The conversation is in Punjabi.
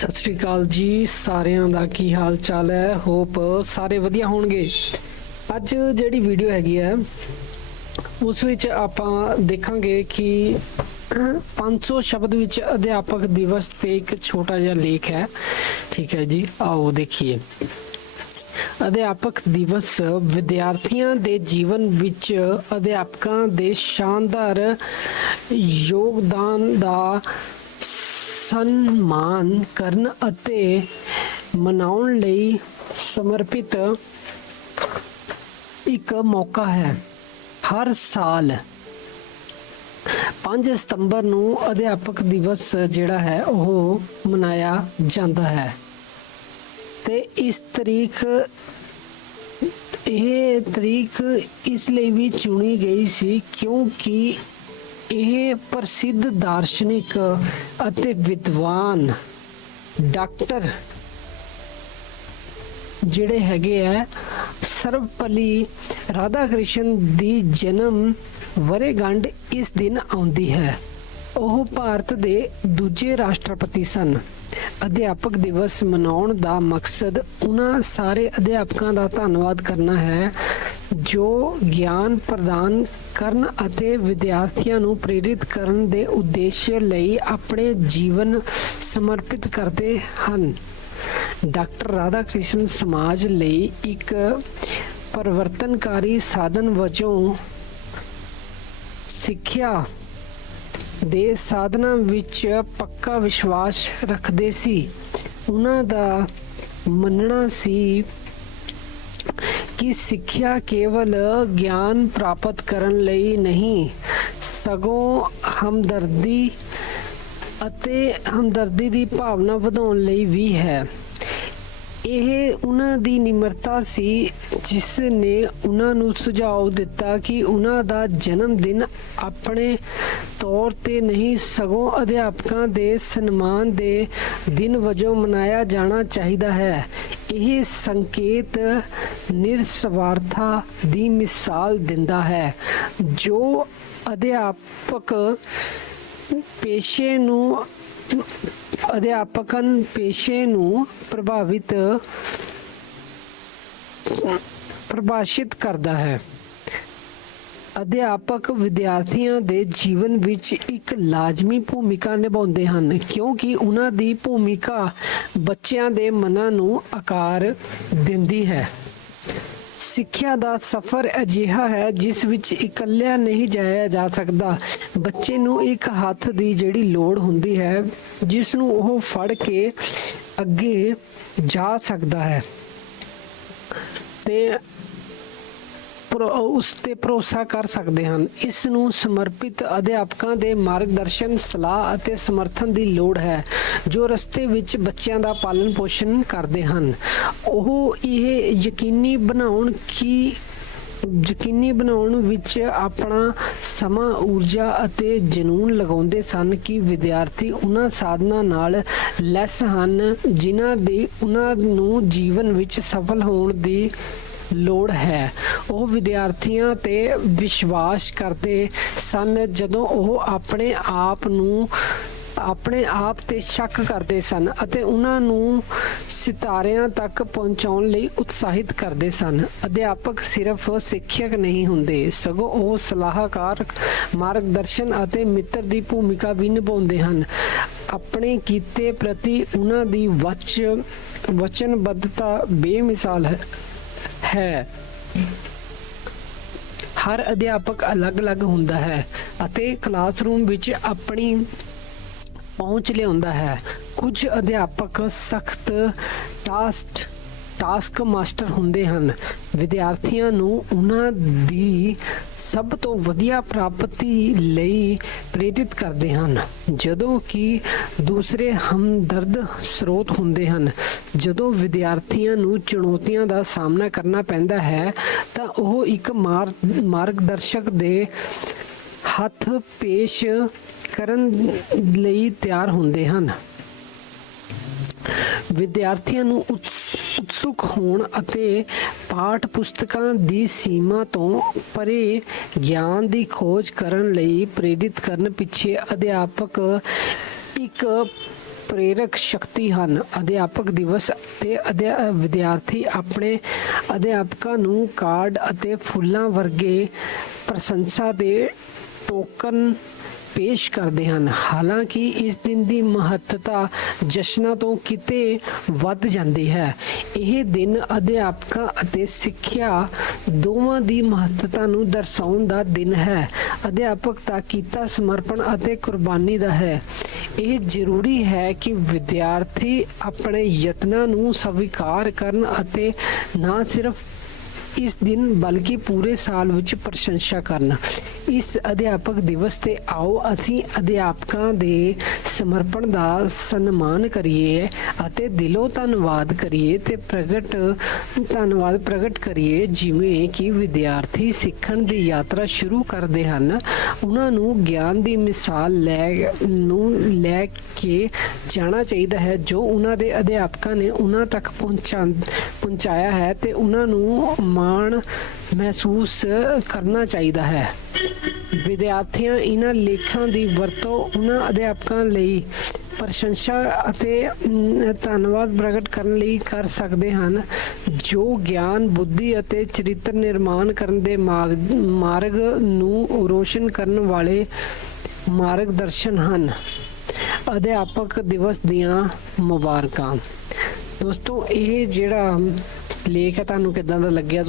ਸਤਿ ਸ਼੍ਰੀ ਅਕਾਲ ਜੀ ਸਾਰਿਆਂ ਦਾ ਕੀ ਹਾਲ ਚਾਲ ਹੈ? ਹੋਪ ਸਾਰੇ ਵਧੀਆ ਹੋਣਗੇ। ਅੱਜ ਜਿਹੜੀ ਵੀਡੀਓ ਹੈਗੀ ਹੈ, ਉਸ ਵਿੱਚ ਆਪਾਂ ਦੇਖਾਂਗੇ ਕਿ 500 ਸ਼ਬਦ ਵਿੱਚ ਅਧਿਆਪਕ ਦਿਵਸ ਤੇ ਇੱਕ ਛੋਟਾ ਜਿਹਾ ਲੇਖ ਹੈ। ਠੀਕ ਹੈ ਜੀ, ਆਓ ਦੇਖੀਏ। ਅਧਿਆਪਕ ਦਿਵਸ ਵਿਦਿਆਰਥੀਆਂ ਦੇ ਜੀਵਨ ਵਿੱਚ ਅਧਿਆਪਕਾਂ ਦੇ ਸ਼ਾਨਦਾਰ ਯੋਗਦਾਨ ਦਾ ਸਨਮਾਨ ਕਰਨ ਅਤੇ ਮਨਾਉਣ ਲਈ ਸਮਰਪਿਤ ਇੱਕ ਮੌਕਾ ਹੈ। ਹਰ ਸਾਲ 5 ਸਤੰਬਰ ਨੂੰ ਅਧਿਆਪਕ ਦਿਵਸ ਜਿਹੜਾ ਹੈ, ਉਹ ਮਨਾਇਆ ਜਾਂਦਾ ਹੈ। ਤੇ ਇਸ ਤਰੀਕ, ਇਹ ਤਰੀਕ ਇਸ ਲਈ ਵੀ ਚੁਣੀ ਗਈ ਸੀ ਕਿਉਂਕਿ ਇਹ ਪ੍ਰਸਿੱਧ ਦਾਰਸ਼ਨਿਕ ਅਤੇ ਵਿਦਵਾਨ ਡਾਕਟਰ ਜਿਹੜੇ ਹੈਗੇ ਆ, ਸਰਵਪਲੀ ਰਾਧਾ ਕ੍ਰਿਸ਼ਨ ਦੀ ਜਨਮ ਵਰੇਗੰਢ ਇਸ ਦਿਨ ਆਉਂਦੀ ਹੈ। ਉਹ ਭਾਰਤ ਦੇ ਦੂਜੇ ਰਾਸ਼ਟਰਪਤੀ ਸਨ। ਅਧਿਆਪਕ ਦਿਵਸ ਮਨਾਉਣ ਦਾ ਮਕਸਦ ਉਹਨਾਂ ਸਾਰੇ ਅਧਿਆਪਕਾਂ ਦਾ ਧੰਨਵਾਦ ਕਰਨਾ ਹੈ, ਜੋ ਗਿਆਨ ਪ੍ਰਦਾਨ ਕਰਨ ਅਤੇ ਵਿਦਿਆਰਥੀਆਂ ਨੂੰ ਪ੍ਰੇਰਿਤ ਕਰਨ ਦੇ ਉਦੇਸ਼ ਲਈ ਆਪਣੇ ਜੀਵਨ ਸਮਰਪਿਤ ਕਰਦੇ ਹਨ। ਡਾਕਟਰ ਰਾਧਾ ਕ੍ਰਿਸ਼ਨ ਸਮਾਜ ਲਈ ਇੱਕ ਪਰਿਵਰਤਨਕਾਰੀ ਸਾਧਨ ਵਜੋਂ ਸਿੱਖਿਆ ਦੇ ਸਾਧਨਾਂ ਵਿੱਚ ਪੱਕਾ ਵਿਸ਼ਵਾਸ ਰੱਖਦੇ ਸੀ। ਉਹਨਾਂ ਦਾ ਮੰਨਣਾ ਸੀ ਕਿ ਸਿੱਖਿਆ ਕੇਵਲ ਗਿਆਨ ਪ੍ਰਾਪਤ ਕਰਨ ਲਈ ਨਹੀਂ, ਸਗੋਂ ਹਮਦਰਦੀ ਅਤੇ ਹਮਦਰਦੀ ਦੀ ਭਾਵਨਾ ਵਧਾਉਣ ਲਈ ਵੀ ਹੈ। ਇਹ ਉਹਨਾਂ ਦੀ ਨਿਮਰਤਾ ਸੀ, ਜਿਸ ਨੇ ਉਹਨਾਂ ਨੂੰ ਸੁਝਾਅ ਦਿੱਤਾ ਕਿ ਉਹਨਾਂ ਦਾ ਜਨਮ ਦਿਨ ਆਪਣੇ ਤੌਰ ਤੇ ਨਹੀਂ, ਸਗੋਂ ਅਧਿਆਪਕਾਂ ਦੇ ਸਨਮਾਨ ਦੇ ਦਿਨ ਵਜੋਂ ਮਨਾਇਆ ਜਾਣਾ ਚਾਹੀਦਾ ਹੈ। ਇਹ ਸੰਕੇਤ ਨਿਰਸਵਾਰਥਾ ਦੀ ਮਿਸਾਲ ਦਿੰਦਾ ਹੈ, ਜੋ ਅਧਿਆਪਕ ਪੇਸ਼ੇ ਨੂੰ, ਅਧਿਆਪਕਨ ਪੇਸ਼ੇ ਨੂੰ ਪ੍ਰਭਾਵਿਤ, ਪ੍ਰਭਾਸ਼ਿਤ ਕਰਦਾ ਹੈ। ਅਧਿਆਪਕ ਵਿਦਿਆਰਥੀਆਂ ਦੇ ਜੀਵਨ ਵਿੱਚ ਇੱਕ ਲਾਜ਼ਮੀ ਭੂਮਿਕਾ ਨਿਭਾਉਂਦੇ ਹਨ, ਕਿਉਂਕਿ ਉਹਨਾਂ ਦੀ ਭੂਮਿਕਾ ਬੱਚਿਆਂ ਦੇ ਮਨਾਂ ਨੂੰ ਆਕਾਰ ਦਿੰਦੀ ਹੈ। ਸਿੱਖਿਆ ਦਾ ਸਫ਼ਰ ਅਜਿਹਾ ਹੈ ਜਿਸ ਵਿੱਚ ਇਕੱਲਿਆ ਨਹੀਂ ਜਾਇਆ ਜਾ ਸਕਦਾ। ਬੱਚੇ ਨੂੰ ਇੱਕ ਹੱਥ ਦੀ ਜਿਹੜੀ ਲੋੜ ਹੁੰਦੀ ਹੈ, ਜਿਸ ਨੂੰ ਉਹ ਫੜ ਕੇ ਅੱਗੇ ਜਾ ਸਕਦਾ ਹੈ। ਤੇ ਉਸ ਤੇ ਭਰੋਸਾ ਕਰ ਸਕਦੇ ਹਨ। ਇਸ ਨੂੰ ਸਮਰਪਿਤ ਅਧਿਆਪਕਾਂ ਦੇ ਮਾਰਗਦਰਸ਼ਨ, ਸਲਾਹ ਅਤੇ ਸਮਰਥਨ ਦੀ ਲੋੜ ਹੈ, ਜੋ ਰਸਤੇ ਵਿੱਚ ਬੱਚਿਆਂ ਦਾ ਪਾਲਣ ਪੋਸ਼ਣ ਕਰਦੇ ਹਨ। ਉਹ ਇਹ ਯਕੀਨੀ ਬਣਾਉਣ ਕਿ ਯਕੀਨੀ ਬਣਾਉਣ ਵਿੱਚ ਆਪਣਾ ਸਮਾਂ, ਊਰਜਾ ਅਤੇ ਜਨੂਨ ਲਗਾਉਂਦੇ ਸਨ ਕਿ ਵਿਦਿਆਰਥੀ ਉਹਨਾਂ ਸਾਧਨਾਂ ਨਾਲ ਲੈਸ ਹਨ, ਜਿਨ੍ਹਾਂ ਦੇ ਉਹਨਾਂ ਨੂੰ ਜੀਵਨ ਵਿੱਚ ਸਫਲ ਹੋਣ ਦੀ ਲੋੜ ਹੈ। ਉਹ ਵਿਦਿਆਰਥੀਆਂ ਤੇ ਵਿਸ਼ਵਾਸ ਕਰਦੇ ਸਨ ਜਦੋਂ ਉਹ ਆਪਣੇ ਆਪ ਨੂੰ, ਆਪਣੇ ਆਪ ਤੇ ਸ਼ੱਕ ਕਰਦੇ ਸਨ ਅਤੇ ਉਹਨਾਂ ਨੂੰ ਸਿਤਾਰਿਆਂ ਤੱਕ ਪਹੁੰਚਾਉਣ ਲਈ ਉਤਸ਼ਾਹਿਤ ਕਰਦੇ ਸਨ। ਅਧਿਆਪਕ ਸਿਰਫ ਸਿੱਖਿਅਕ ਨਹੀਂ ਹੁੰਦੇ, ਸਗੋਂ ਉਹ ਸਲਾਹਕਾਰ, ਮਾਰਗਦਰਸ਼ਨ ਅਤੇ ਮਿੱਤਰ ਦੀ ਭੂਮਿਕਾ ਵੀ ਨਿਭਾਉਂਦੇ ਹਨ। ਆਪਣੇ ਕੀਤੇ ਪ੍ਰਤੀ ਉਹਨਾਂ ਦੀ ਵਚ, ਵਚਨਬੱਧਤਾ ਬੇਮਿਸਾਲ ਹੈ। ਹੈ। ਹਰ ਅਧਿਆਪਕ ਅਲੱਗ-ਅਲੱਗ ਹੁੰਦਾ ਹੈ ਅਤੇ ਕਲਾਸਰੂਮ ਵਿੱਚ ਆਪਣੀ ਪਹੁੰਚ ਲਿਆਉਂਦਾ ਹੈ। ਕੁਝ ਅਧਿਆਪਕ ਸਖਤ ਟਾਸਟ ਟਾਸਕ ਮਾਸਟਰ ਹੁੰਦੇ ਹਨ। ਵਿਦਿਆਰਥੀਆਂ ਨੂੰ ਉਹਨਾਂ ਦੀ ਸਭ ਤੋਂ ਵਧੀਆ ਪ੍ਰਾਪਤੀ ਲਈ ਪ੍ਰੇਰਿਤ ਕਰਦੇ ਹਨ। ਜਦੋਂ ਕਿ ਦੂਸਰੇ ਹਮਦਰਦ ਸਰੋਤ ਹੁੰਦੇ ਹਨ। ਜਦੋਂ ਵਿਦਿਆਰਥੀਆਂ ਨੂੰ ਚੁਣੌਤੀਆਂ ਦਾ ਸਾਹਮਣਾ ਕਰਨਾ ਪੈਂਦਾ ਹੈ, ਤਾਂ ਉਹ ਇੱਕ ਮਾਰ- ਮਾਰਗਦਰਸ਼ਕ ਦੇ ਹੱਥ ਪੇਸ਼ ਕਰਨ ਲਈ ਤਿਆਰ ਹੁੰਦੇ ਹਨ। ਵਿਦਿਆਰਥੀਆਂ ਨੂੰ ਉਤਸੁਕ ਹੋਣ ਅਤੇ ਪਾਠ ਪੁਸਤਕਾਂ ਦੀ ਸੀਮਾ ਤੋਂ ਪਰੇ ਗਿਆਨ ਦੀ ਖੋਜ ਕਰਨ ਲਈ ਪ੍ਰੇਰਿਤ ਕਰਨ ਪਿੱਛੇ ਅਧਿਆਪਕ ਇੱਕ ਪ੍ਰੇਰਕ ਸ਼ਕਤੀ ਹਨ। ਅਧਿਆਪਕ ਦਿਵਸ ਤੇ ਅਧਿਆ- ਵਿਦਿਆਰਥੀ ਆਪਣੇ ਅਧਿਆਪਕਾਂ ਨੂੰ ਕਾਰਡ ਅਤੇ ਫੁੱਲਾਂ ਵਰਗੇ ਪ੍ਰਸ਼ੰਸਾ ਦੇ ਟੋਕਨ ਪੇਸ਼ ਕਰਦੇ ਹਨ। ਹਾਲਾਂਕਿ ਇਸ ਦਿਨ ਦੀ ਮਹੱਤਤਾ ਜਸ਼ਨਾਂ ਤੋਂ ਕਿਤੇ ਵੱਧ ਜਾਂਦੀ ਹੈ। ਇਹ ਦਿਨ ਅਧਿਆਪਕਾਂ ਅਤੇ ਸਿੱਖਿਆ ਦੋਵਾਂ ਦੀ ਮਹੱਤਤਾ ਨੂੰ ਦਰਸਾਉਣ ਦਾ ਦਿਨ ਹੈ। ਅਧਿਆਪਕ ਦਾ ਕੀਤਾ ਸਮਰਪਣ ਅਤੇ ਕੁਰਬਾਨੀ ਦਾ ਹੈ। ਇਹ ਜ਼ਰੂਰੀ ਹੈ ਕਿ ਵਿਦਿਆਰਥੀ ਆਪਣੇ ਯਤਨਾਂ ਨੂੰ ਸਵੀਕਾਰ ਕਰਨ ਅਤੇ ਨਾ ਸਿਰਫ ਇਸ ਦਿਨ ਬਲਕਿ ਪੂਰੇ ਸਾਲ ਵਿੱਚ ਪ੍ਰਸ਼ੰਸਾ ਕਰਨ। ਇਸ ਅਧਿਆਪਕ ਦਿਵਸ ਤੇ ਆਓ, ਅਸੀਂ ਅਧਿਆਪਕਾਂ ਦੇ ਸਮਰਪਣ ਦਾ ਸਨਮਾਨ ਕਰੀਏ ਅਤੇ ਦਿਲੋਂ ਧੰਨਵਾਦ ਕਰੀਏ ਤੇ ਪ੍ਰਗਟ, ਧੰਨਵਾਦ ਪ੍ਰਗਟ ਕਰੀਏ। ਜਿਵੇਂ ਕਿ ਵਿਦਿਆਰਥੀ ਸਿੱਖਣ ਦੀ ਯਾਤਰਾ ਸ਼ੁਰੂ ਕਰਦੇ ਹਨ, ਉਹਨਾਂ ਨੂੰ ਗਿਆਨ ਦੀ ਮਿਸਾਲ ਲੈ, ਨੂੰ ਲੈ ਕੇ ਜਾਣਾ ਚਾਹੀਦਾ ਹੈ, ਜੋ ਉਹਨਾਂ ਦੇ ਅਧਿਆਪਕਾਂ ਨੇ ਉਹਨਾਂ ਤੱਕ ਪਹੁੰਚਾ, ਪਹੁੰਚਾਇਆ ਹੈ ਤੇ ਉਹਨਾਂ ਨੂੰ ਮਾਣ ਮਹਿਸੂਸ ਕਰਨਾ ਚਾਹੀਦਾ ਹੈ। ਵਿਦਿਆਰਥੀਆਂ ਇਹਨਾਂ ਲੇਖਾਂ ਦੀ ਵਰਤੋਂ ਉਹਨਾਂ ਅਧਿਆਪਕਾਂ ਲਈ ਪ੍ਰਸ਼ੰਸਾ ਅਤੇ ਧੰਨਵਾਦ ਪ੍ਰਗਟ ਕਰਨ ਲਈ ਕਰ ਸਕਦੇ ਹਨ, ਜੋ ਗਿਆਨ, ਬੁੱਧੀ ਅਤੇ ਚਰਿੱਤਰ ਨਿਰਮਾਣ ਕਰਨ ਦੇ ਮਾਰਗ ਮਾਰਗ ਨੂੰ ਰੋਸ਼ਨ ਕਰਨ ਵਾਲੇ ਮਾਰਗਦਰਸ਼ਨ ਹਨ। ਅਧਿਆਪਕ ਦਿਵਸ ਦੀਆਂ ਮੁਬਾਰਕਾਂ। ਦੋਸਤੋ ਇਹ ਜਿਹੜਾ ਲੇਖ ਹੈ ਤੁਹਾਨੂੰ ਕਿਦਾਂ ਦਾ ਲੱਗਿਆ? ਤੁਸੀਂ